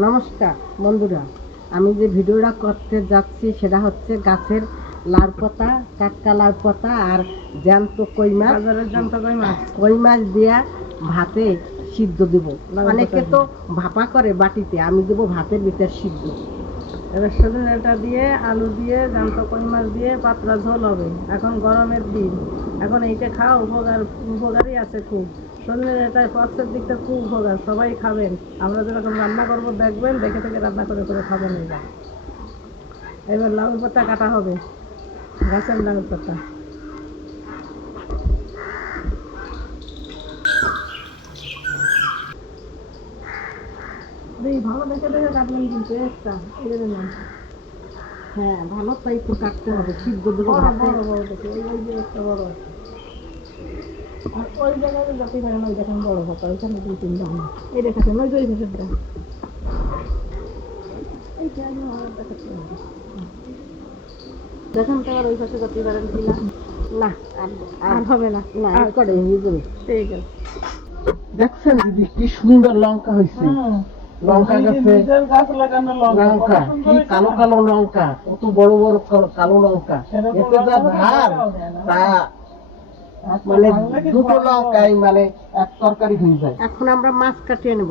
নমস্কার বন্ধুরা, আমি যে ভিডিওটা করতে যাচ্ছি সেটা হচ্ছে গাছের লাউ পাতা, টাটকা লাউ পাতা আর জ্যান্ত কই মাছ দিয়া ভাতে সিদ্ধ দেব। অনেকে তো ভাপা করে বাটিতে, আমি দেবো ভাতের ভিতর সিদ্ধ। এবার সেদিন এটা দিয়ে আলু দিয়ে জ্যান্ত কই মাছ দিয়ে পাতলা ঝোল হবে। এখন গরমের দিন, এখন এইটা খাওয়া উপকারী আছে খুব। শরীরের এটা স্বাস্থ্যের দিকটা খুব উপকার, সবাই খাবেন। আমরা যেরকম রান্না করবো দেখবেন, দেখে থেকে রান্না করে করে খাবেন। এবার লাউ পাতা কাটা হবে, গাছের লাউ পাতা। ভালো দেখে দেখে কাটবেন কিন্তু একটা না। হ্যাঁ, ভালো তাই তো কাটতে হবে, সিদ্ধ দেবো ভাতে। বড় দেখে ওই যে একটা বড় আছে, আর ওই জায়গায় যতই পারেন ওই দেখেন বড় ভাতা, ওইখানে 2-3 দানা এই দেখাচ্ছেন, ওই দুই ঘেসেরটা এইটা দেখাচ্ছি দেখেন তো। আর ওই পাশে যতই পারেন দিলাম না, আর হবে না, না আর করে হয়ে যাবে। ঠিক আছে। দেখছেন দিদি কি সুন্দর লঙ্কা হয়েছে। লঙ্কা গাছে গাছ লাগানো লঙ্কা, কি কালো কালো লঙ্কা, কত বড় বড় কালো লঙ্কা। এতে যা ধার তা মানে দুটো লঙ্কায় মানে এক তরকারি হয়ে যায়। এখন আমরা মাছ কাটিয়ে নেব।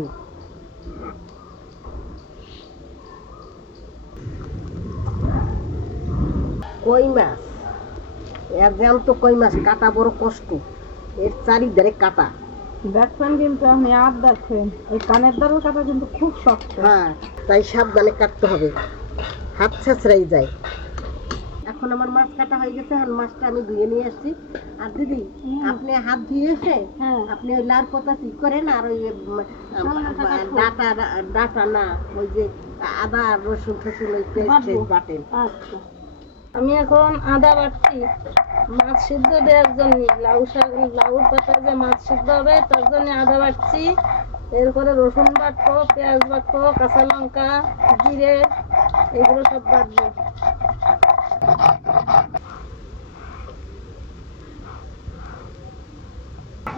কই মাছ, এর জ্যান্ত কই মাছ কাটা বড় কষ্ট, এর চারিধারে কাটা। দেখবেন কিন্তু আপনি আর দেখবেন এই কানের দ্বারের কাটা কিন্তু খুব শক্ত। হ্যাঁ, তাই সাবধানে কাটতে হবে, হাত ছেঁচড়াই যায়। এখন আমার মাছ কাটা হয়ে গেছে, এখন মাছটা আমি ধুয়ে নিয়ে আসছি। আর দিদি আপনি হাত ধুয়ে এসে আপনি ওই লাউ পাতা কি করেন, আর ওই ডাটা ডাটা না, ওই যে আদা রসুন টসুন ওই পেস্ট বাটেন। আচ্ছা, আমি এখন আদা বাটছি মাছ সিদ্ধ দেওয়ার জন্য। লাউর পাতা যে মাছ সিদ্ধ হবে তার জন্য আদা বাটছি। এরপরে রসুন বাটবো, পেঁয়াজ বাটবো, কাঁচা লঙ্কা, জিরে, এগুলো সব বাটবো।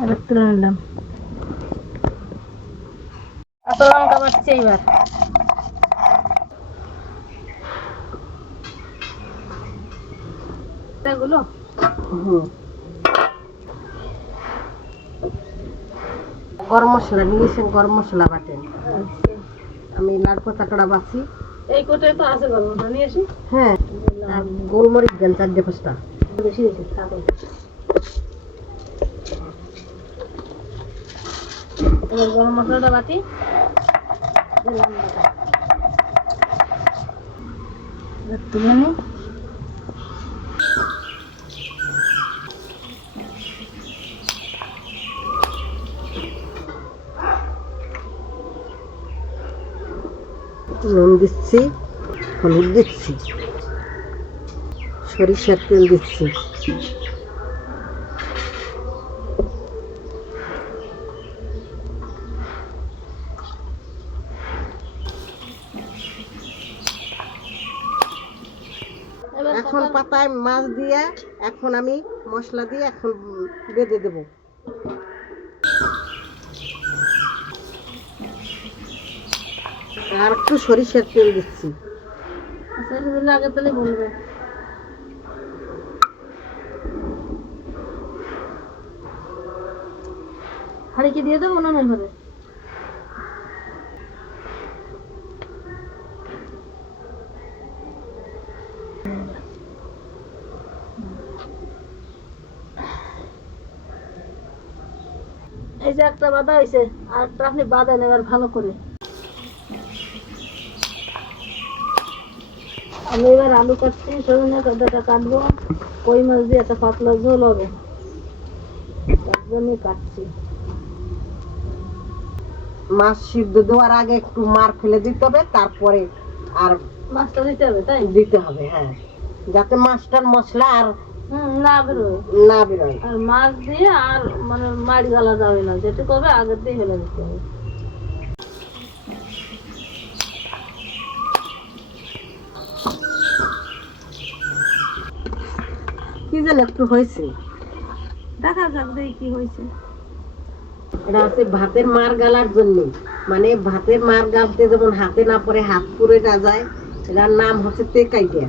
এবার তুলে নিলাম। কাঁচা লঙ্কা বাটছি এইবার। এগুলো গরম মশলা নিয়েছেন, গরম মশলা বাটেন। আমি লাউ পাতাটা বাছি। এই কোটায় তো আছে গরম মশলা, নিয়ে আসি। হ্যাঁ, আর গোলমরিচ দেন 4-5টা। বেশি বেশি থাকো। এবার গরম মশলাটা বাটি তুলে নিই। নুন দিচ্ছি, হলুদ দিচ্ছি, সরিষার তেল দিচ্ছি। এখন পাতায় মাছ দিয়ে এখন আমি মশলা দিয়ে এখন বেঁধে দেবো। আর একটু সরিষার তেল দিচ্ছি। আগে তাহলে বলবে। হাঁড়িকে দিয়ে দেবো উনুনের ঘরে। এই যে একটা বাঁধা হয়েছে, আর একটা আপনি বাঁধেন এবার ভালো করে। আমি এবার আলু কাটছি, সজনে ডাঁটা কাটবো, কই মাছ দিয়ে একটা পাতলা ঝোল হবে, তার জন্যই কাটছি। মাছ সিদ্ধ দেওয়ার আগে একটু মার ফেলে দিতে হবে, তারপরে আর মাছটা দিতে হবে, তাই দিতে হবে। হ্যাঁ, যাতে মাছটার মশলা আর না বেরোয়, না বেরোয়। আর মাছ দিয়ে আর মানে মাছ গালা যাবে না, যেটা করবে আগের দিয়ে ফেলে দিতে হবে। কি যেন একটু হয়েছে, দেখা যাক দেখি কি হয়েছে। এটা আছে ভাতের মার গালার জন্য। মানে ভাতের মার গালতে যেমন হাতে না পড়ে হাত পুড়ে না যায়, এটার নাম হচ্ছে তেকাইটা।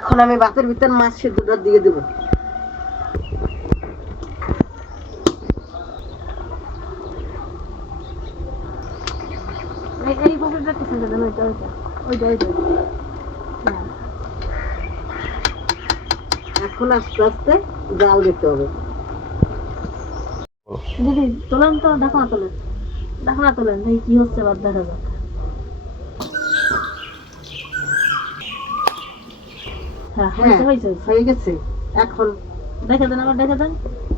এখন আমি ভাতের ভিতর মাছ সেদ্ধটা দিয়ে দেবো। এই পকেটটা কিছু দেন, ওইটা ওইটা ওইটা ওইটা। এখন আস্তে আস্তে জাল দিতে হবে। দিদি তোলেন তো, ঢাকনা তোলেন, ঢাকনা তোলেন, দেখি কি হচ্ছে, বাদ দেখা যাক। হ্যাঁ হয়েছে হয়েছে হয়ে গেছে। এখন দেখে দেন, আবার দেখে দেন।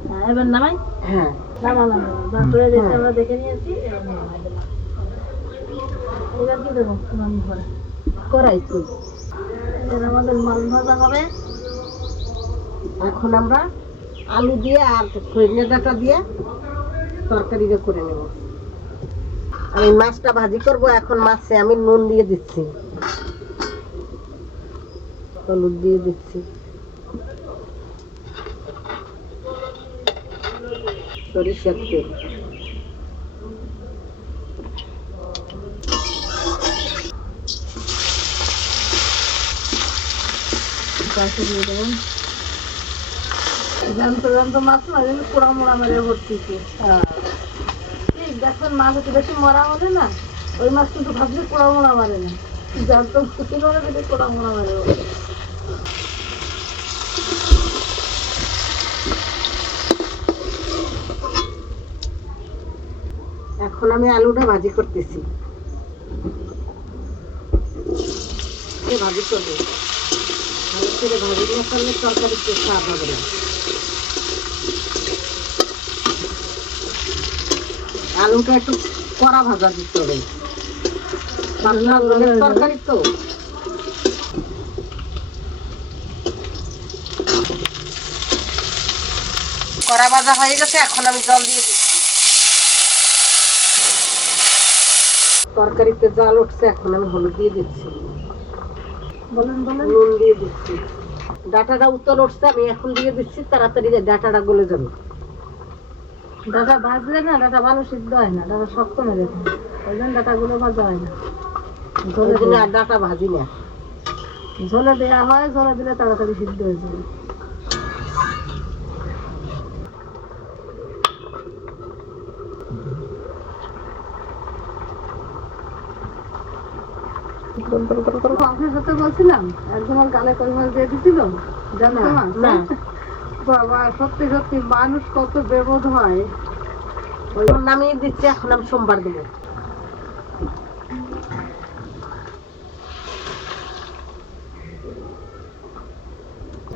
হ্যাঁ এবার নামাই। হ্যাঁ নামালাম, ভাতটা যেটা আমরা দেখে নিয়েছি এবার নামাই দিলাম। এবার কি দেবো রান্না করে? কড়াই তো এবার আমাদের মাছ ভাজা হবে। এখন আমরা আলু দিয়ে আর সজনে ডাঁটা দিয়ে তরকারিটা করে নেব। আমি মাছটা ভাজি করব। এখন মাছে আমি নুন দিয়ে দিচ্ছি, হলুদ দিয়ে দিচ্ছি, সরিষার তেল, দিয়ে দেবো জ্যান্ত জ্যান্ত মাছ না, কিন্তু পোড়া মোড়া মেরে ভর্তিছে। ঠিক দেখবেন মাছ একটু বেশি মরা হলে না, ওই মাছ কিন্তু ভাবলে পোড়া মোড়া মারে না, জ্যান্ত ফুটি করে বেশি পোড়া মোড়া মেরে ওঠে। এখন আমি আলুটা ভাজি করতেছি। ভাজি করবো, ভালো করে ভাজি না করলে তরকারিতে স্বাদ হবে না। আলুটা একটু কড়া ভাজা দিতে হবে, পাতলা ঝোলের তরকারি তো। কড়া ভাজা হয়ে গেছে, এখন আমি জল দিয়ে দিচ্ছি। তরকারিতে জল উঠছে, এখন আমি হলুদ দিয়ে দিচ্ছি, বলেন বলেন, নুন দিয়ে দিচ্ছি। ডাঁটাটা উত্তর উঠছে, আমি এখন দিয়ে দিচ্ছি, তাড়াতাড়ি ডাঁটাটা গলে যাবে। ডাটা ভাজলে না ডাটা ভালো সিদ্ধ হয় না, ডাটা শক্ত মেরে যায়, ওই জন্য ডাটাগুলো ভাজা হয় না। ওই জন্য আর ডাঁটা ভাজি না, ঝোলে দেওয়া হয়, ঝোলে দিলে তাড়াতাড়ি সিদ্ধ হয়ে যাবে। আপনার সাথে বলছিলাম একজনের গালে কই মাছ দিয়ে দিছিল, জানতো না? বাবা সত্যি সত্যি মানুষ কত বেবোধ হয়। ওই নামিয়ে দিচ্ছি, এখন আমি সোমবার দেবো।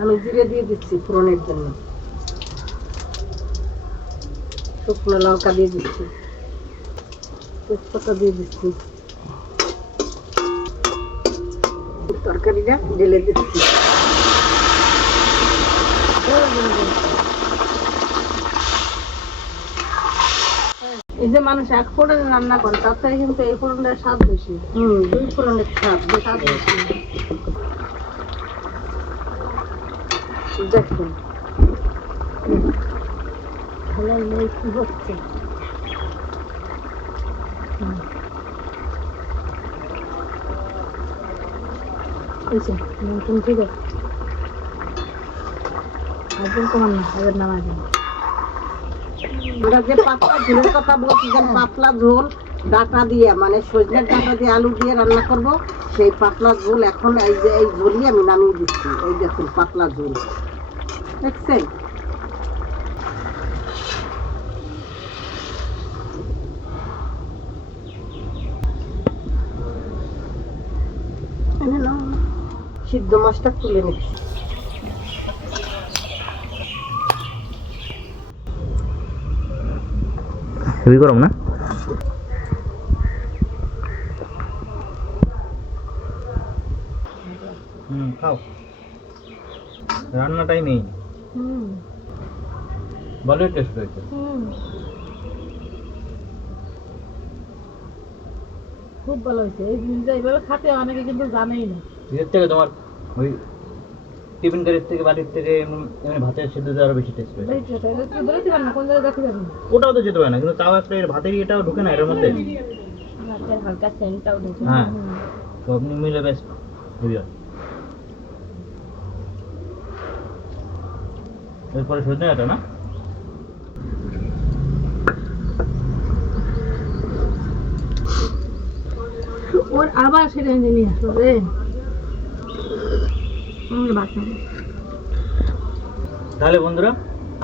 আমি জিরে দিয়ে দিচ্ছি ফোড়নের জন্য, শুকনো লঙ্কা দিয়ে দিচ্ছি, তেজপাতা দিয়ে দিচ্ছি, তরকারিটা ঢেলে দিচ্ছি। এই যে মানুষ এক ফোড়নে রান্না করে, তার থেকে কিন্তু এই ফোড়নের স্বাদ বেশি। দুই ফোড়নের স্বাদ বেশি। দেখুন ভালো নেই কি হচ্ছে। নতুন ঠিক আছে, একদম কমান না, এবার নামাই দিন। আমরা যে পাতলা ঝোলের কথা বলছি, যে পাতলা ঝোল ডাঁটা দিয়ে, মানে সজনের ডাঁটা দিয়ে আলু দিয়ে রান্না করব, সেই পাতলা ঝোল এখন এই যে এই ঝোলই আমি নামিয়ে দিচ্ছি। এই দেখুন পাতলা ঝোল, দেখছেন? সিদ্ধ মাছটা তুলে নিচ্ছি। খুবই গরম না? খাও, রান্নাটাই নেই, ভালোই টেস্ট হয়েছে। খুব ভালো হয়েছে। এই জিনিসটা এইভাবে খাতে অনেকে কিন্তু জানেই না। এর থেকে তোমার ওই টিফিন কারির থেকে বাটির থেকে এমনি ভাতের সেদ্ধ আরো বেশি টেস্ট হয়। বলেছি না কোন জায়গায় দেখতে পারেন ওটাও তো যেতে পারে না, কিন্তু তাও একটা এর ভাতের ইয়েটাও ঢুকে না এর মধ্যে। মাছের হালকা সেন্টটাও ঢুকে। হ্যাঁ, সব মিলে বেশ হেভি হয়। এরপরে সজনে ডাঁটা না? ওর আবার সেটা নিয়ে আসলো রে। তাহলে বন্ধুরা,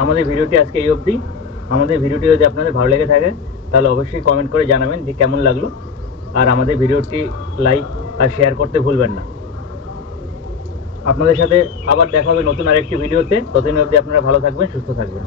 আমাদের ভিডিওটি আজকে এই অবধি। আমাদের ভিডিওটি যদি আপনাদের ভালো লেগে থাকে তাহলে অবশ্যই কমেন্ট করে জানাবেন যে কেমন লাগলো, আর আমাদের ভিডিওটি লাইক আর শেয়ার করতে ভুলবেন না। আপনাদের সাথে আবার দেখা হবে নতুন আরেকটি ভিডিওতে। ততদিন অবধি আপনারা ভালো থাকবেন, সুস্থ থাকবেন।